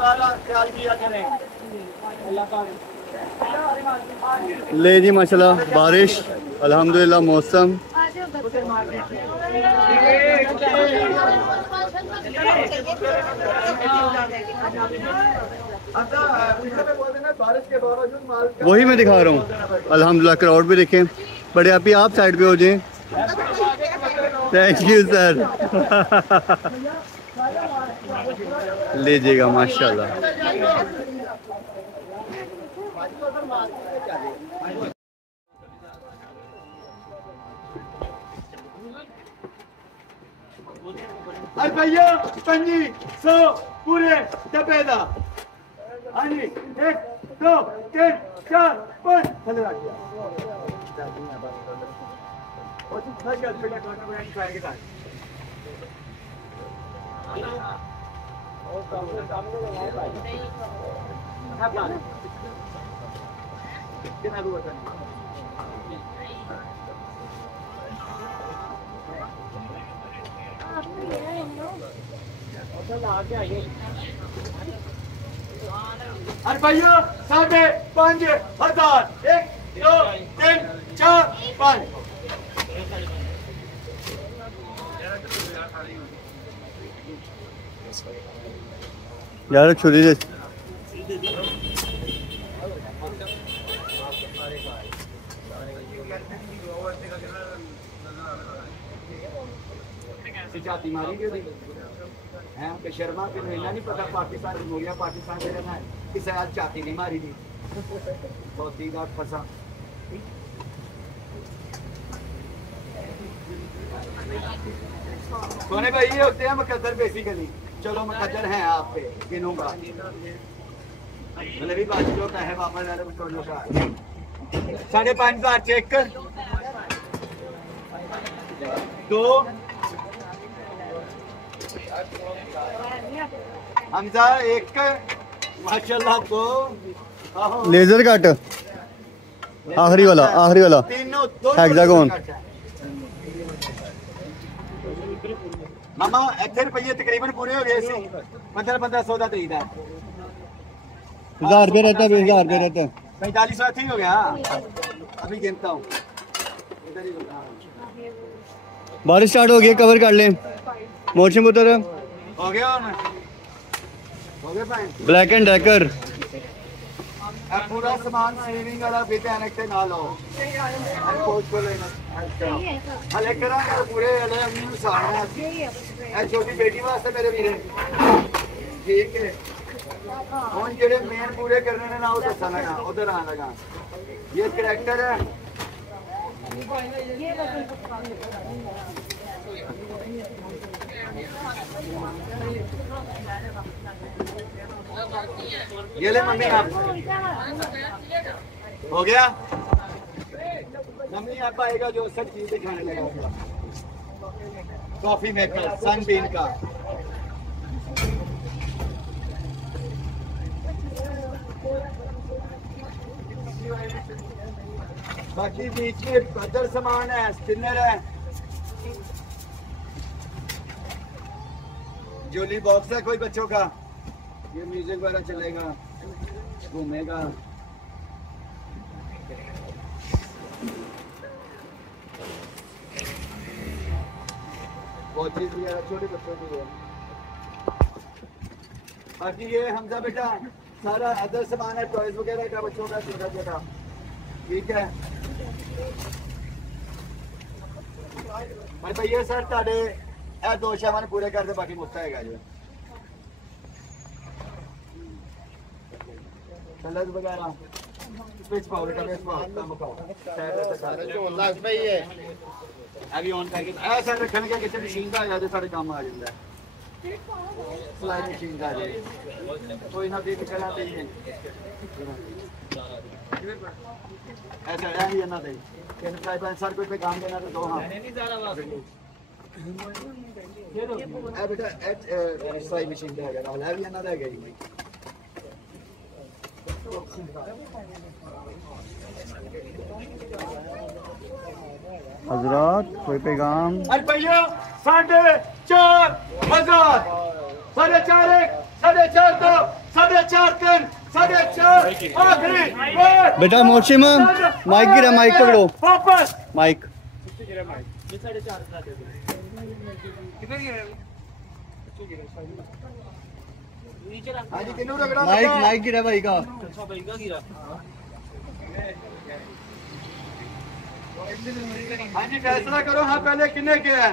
ख्याल किया करें। ले जी माशाल्लाह बारिश अल्हम्दुलिल्लाह मौसम। वही मैं दिखा रहा हूँ अल्हम्दुलिल्लाह। क्राउड भी देखें बड़े आप ही, आप साइड पे हो जाएं। Thank you sir. लीजिएगा माशाल्लाह। अरे भैया 500 पूरे डब्बे दा। हाँ जी 1 2 3 4 5 थले रख दिया। और थक गया फिर खाना बनाने खाएगा। और सामने लगाए भाई। हाँ प्लान कितना दूर है? अरे भैया 5,500 1 2 3 4 5। यार छुरी दे। जाती मारी हैं कि शर्मा के इतना नहीं पता पाकिस्तान जमहूरिया पाकिस्तान से रहना है। किसी आज चाती नहीं मारी थी बहुत ही बात फंसा। सोने भाई ये होते हैं मुकद्दर बेसिकली। चलो मुकद्दर हैं आप पे गिनूंगा मतलब भी 5 किलो का है वापस वाले को का 5,500 चेक कर 2 हमजा 1 माशाल्लाह 2 लेजर कट आखिरी वाला हेक्सागोन। मामा इतने रुपये तकरीबन पूरे हो गए 1500 का खरीदा 1000 रुपये रहता है 20,000 रुपये रहता है 4500 ऐसे ही हो गया। अभी गिनता हूँ बारिश स्टार्ट हो गई कवर कर लें मोशन पुत्र हो गया ब्लैक एंड डेकर पूरा सामान सेविंग वाला भी एनक से ना लो पोस्ट को लेना हले करा पूरे हले अम्मी नु साड़ना है छोटी बेटी वास्ते मेरे वीरे ठीक है कौन जेड़े मेन पूरे करने ने ना वो दसा लगा उधर आने लगा। ये कैरेक्टर है ये ले मम्मी आप हो गया। मम्मी आप आएगा जो सब चीज दिखाने लगा कॉफी मेकर सनबीन का बाकी बीच में अदर सामान है स्पिनर है जोली बॉक्स है कोई बच्चों का ये म्यूजिक वगैरह चलेगा घूमेगा। बहुत चीज वगैरह छोटे बच्चों की है। बाकी ये हमजा बेटा सारा अदर सामान है टॉयज वगैरह का बच्चों का छोटा छोटा ठीक है। भाई ये सर ताड़े ए 2 शामान पूरे कर दे बाकी मुफ्त है जो सलाद वगैरह स्विच पाउडर का बेस पाउडर मुकाओ सारा जो लाख भाई है अभी ऑन पैकेज ऐसा रखने के किसी मशीन का याद सारे काम आ जाता है सिलाई मशीन का कोई ना भी चला दे ऐसा है ना दे कि साहब सर कोई पे काम देना तो दो हां नहीं ज्यादा बात ये बेटा सिलाई मशीन का है वाला भी ना दे गई हजरात कोई पैगाम। अरे भैया 4,500 4,500 1 4,500 2 4.5 3.5 आखिरी बेटा मोशिम माइक गिरा, माइक पकड़ो वापस माइक। हाँ जी किन्नू रगड़ा माइक माइक गिरा भाई का। हाँ जी फैसला करो। हाँ पहले किन्ने किया है?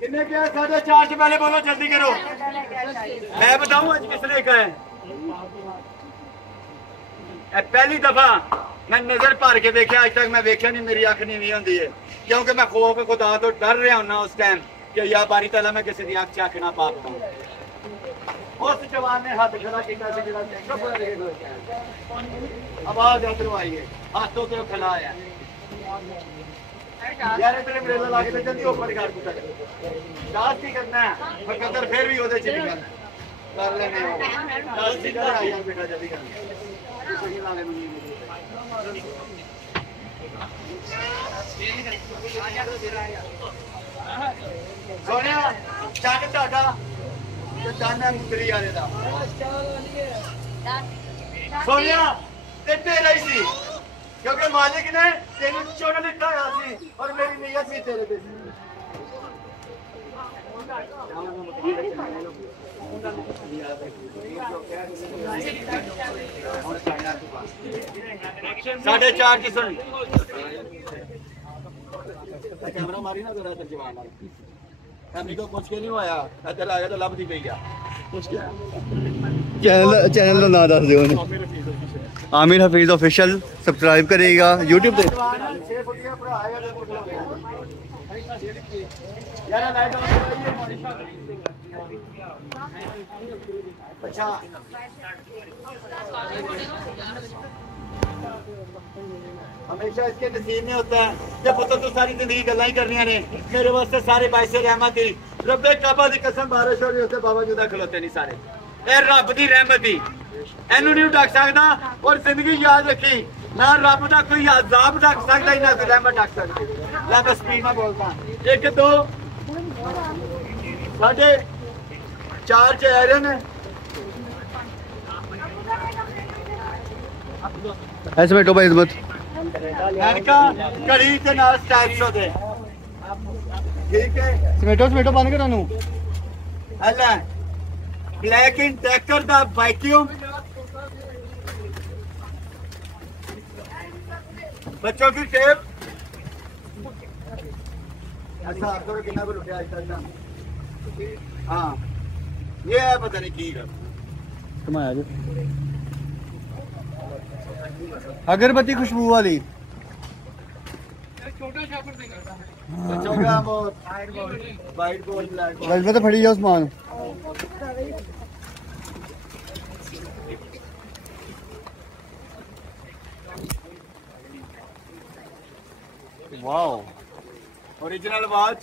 किन्ने किया है? 4.5 से पहले बोलो, जल्दी करो। मैं बताऊं आज किसने कहा है? पहली दफा मैं नजर भर के देखा, आज तक मैं देखा नहीं, मेरी अख नहीं होती है क्योंकि मैं खौफ खुदा तो डर रहा हूं उस टाइम कि या बारी तला मैं किसी की अख चख ना पा पाऊं। उस जवान ने हाथ खड़ा किया, आवाज उधर आई है, हाथों से खिलाया यार तेरे मेला ला के जल्दी ऊपर कर पुत्र दास की करना है पर कदर फिर भी ओदे च निकल कर लेने दास की कर आ यार बेटा जल्दी कर सही ला ले मुझे सोनिया चाक टाटा तो जाना मुंदरी वाले दा सोनिया ते तेरा ही सी क्योंकि मालिक ने तेरी चुन लिखा हुआ सी और मेरी नीयत भी तेरे पे साढ़े 4 की सुन कैमरा मारी ना जरा जवान अभी तो कुछ के नहीं होया इधर आ गया तो लभदी पई गया चैनल का नाम दस दो। आमिर हफीज ऑफिशियल सब्सक्राइब करेगा यूट्यूब पे। अच्छा हमेशा इसके नसीब में होता है जब पुत्र तो सारी जिंदगी गल्ला ही करनिया ने मेरे वास्ते सारे बाइसे रहमत थी रब्बे काबा दी कसम बारिश हो रही उसके बावजूद खलोते नहीं सारे ए रब दी रहमत थी एनू नहीं ढक सकता और जिंदगी याद रखी ना रब दा कोई अजाब ढक सकता ही ना रहमत ढक सकती। ला मैं स्पीड में बोलता 1 2 साढ़े 4 चेहरे ने ऐसे बैठो भाई इस्मत इनका कड़ी के नाल स्टाइल शो दे ठीक है समेटो बंद करा नू। अल्लाह ब्लैक एंड डेकर दा वैक्यूम बच्चों की टेप अच्छा आप तो कितना को लुटिया आज तक ना हाँ ये है पता नहीं की कमाया जो अगरबत्ती खुशबू वाली छोटा वाइट बोर्ड ब्लैक बस मैं तो फड़ी जाओ सामान। वाओ ओरिजिनल वॉच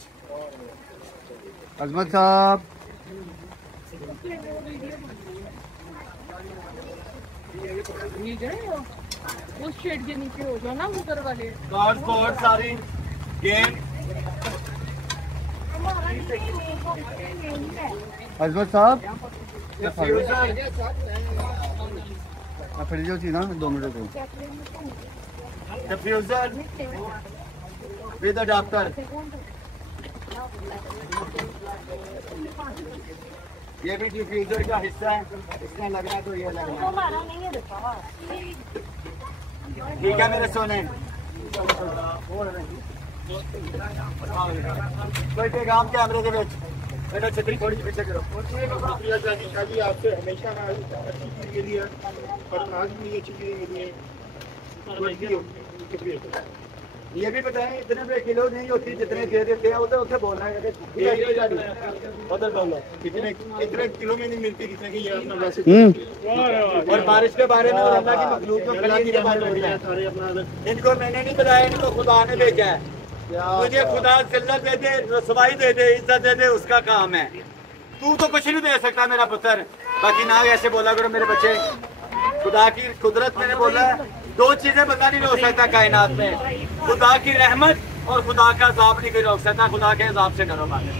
अजमत साहब उस शेड के नीचे हो जाओ ना ऊपर वाले कार्ड बोर्ड सारी गेम अजमत साहब फ्यूजर फड़ी जाओ ना 2 मिनट को डिफ्यूजर विद अडाप्टर ये भी डिफ्यूजर का हिस्सा है इसमें लगना तो ये लगना ठीक है मेरे सोने कोई काम कैमरे के बीच बेटा छतरी थोड़ी पीछे करो आपसे हमेशा अच्छी चीज मिली है और आज भी अच्छी चीज मिली है ये भी बताएं इतने पे किलो नहीं होती जितने दे देते हैं उधर उसे बोलना है उधर बोलो इतने किलो में नहीं मिलती जितने की ये अपना वैसे और बारिश के बारे में और अल्लाह की मखलूक जो खड़ी के बारे में सारे अपना इनको मैंने नहीं बताया इनको खुदा ने भेजा है मुझे खुदा जिल्लत दे दे रसवाई दे दे इज्जत दे दे उसका काम है तू तो कुछ नहीं दे सकता मेरा पुत्र बाकी ना ऐसे बोला करो मेरे बच्चे खुदा की कुदरत मैंने बोला है 2 चीजें बंदा नहीं हो सकता कायनात में खुदा की रहमत और खुदा का अजाब नहीं कोई रोक सकता, खुदा के अजाब से डरो माने।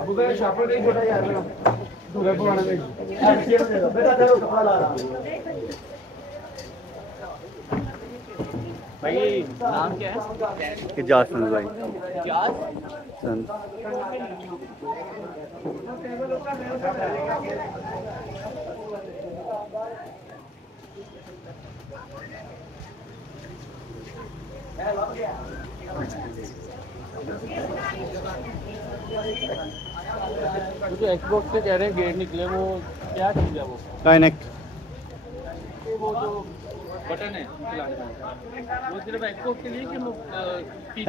अबू भाई शापर नहीं छोटा यार मेरा दूर पुराना में बेटा तेरे कपड़ा ला रहा भाई। नाम क्या है? इजाज सन भाई। जो एक्सबॉक्स से कह रहे हैं गेट निकले, वो क्या चीज़ है? वो काइनेक्ट, वो जो बटन है चलाने का, वो सिर्फ एक्सबॉक्स के लिए कि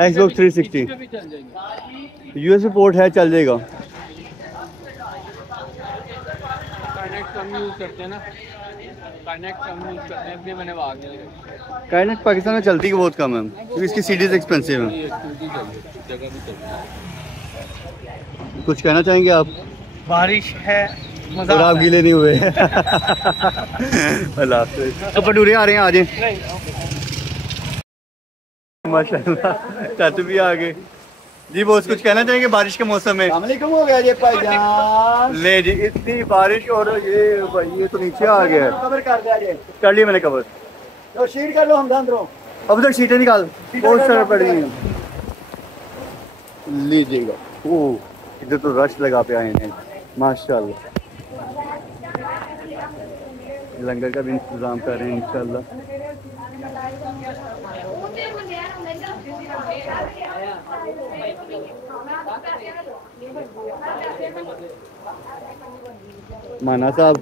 Xbox 360 पे भी चल जाएंगे? यूएसबी पोर्ट है, चल जाएगा। काइनेक्ट कम यूज़ करते हैं ना, काइनेक्ट कम यूज़ करते हैं, इसलिए मैंने वो आगे लगाई। काइनेक्ट पाकिस्तान में चलती है बहुत कम है क्योंकि इसकी सीडीज एक्सपेंसिव है। ये स्कूटी चाहिए, जगह भी चाहिए। कुछ कहना चाहेंगे आप? बारिश है, और आप गीले नहीं हुए। अल्लाह हाफ़िज़। तो भटूरे आ रहे हैं, आ जाएं। माशाल्लाह चाचू भी आ गए जी। बॉस कुछ कहना चाहेंगे बारिश के मौसम में? अस्सलामुअलैकुम हो गया जी भाईजान। ले जी, इतनी बारिश और ये भाई ये तो नीचे आ गया है। कवर कर दिया जी, कर लिया मैंने कवर। तो शीट कर लो हम अंदरों। अब तक सीटें निकाल, बहुत सारा पड़ी हैं, लीजिएगा। ओह इधर तो रश लगा पे आए हैं माशाल्लाह। लंगर का भी इंतजाम कर रहे हैं इंशाल्लाह। माना साहब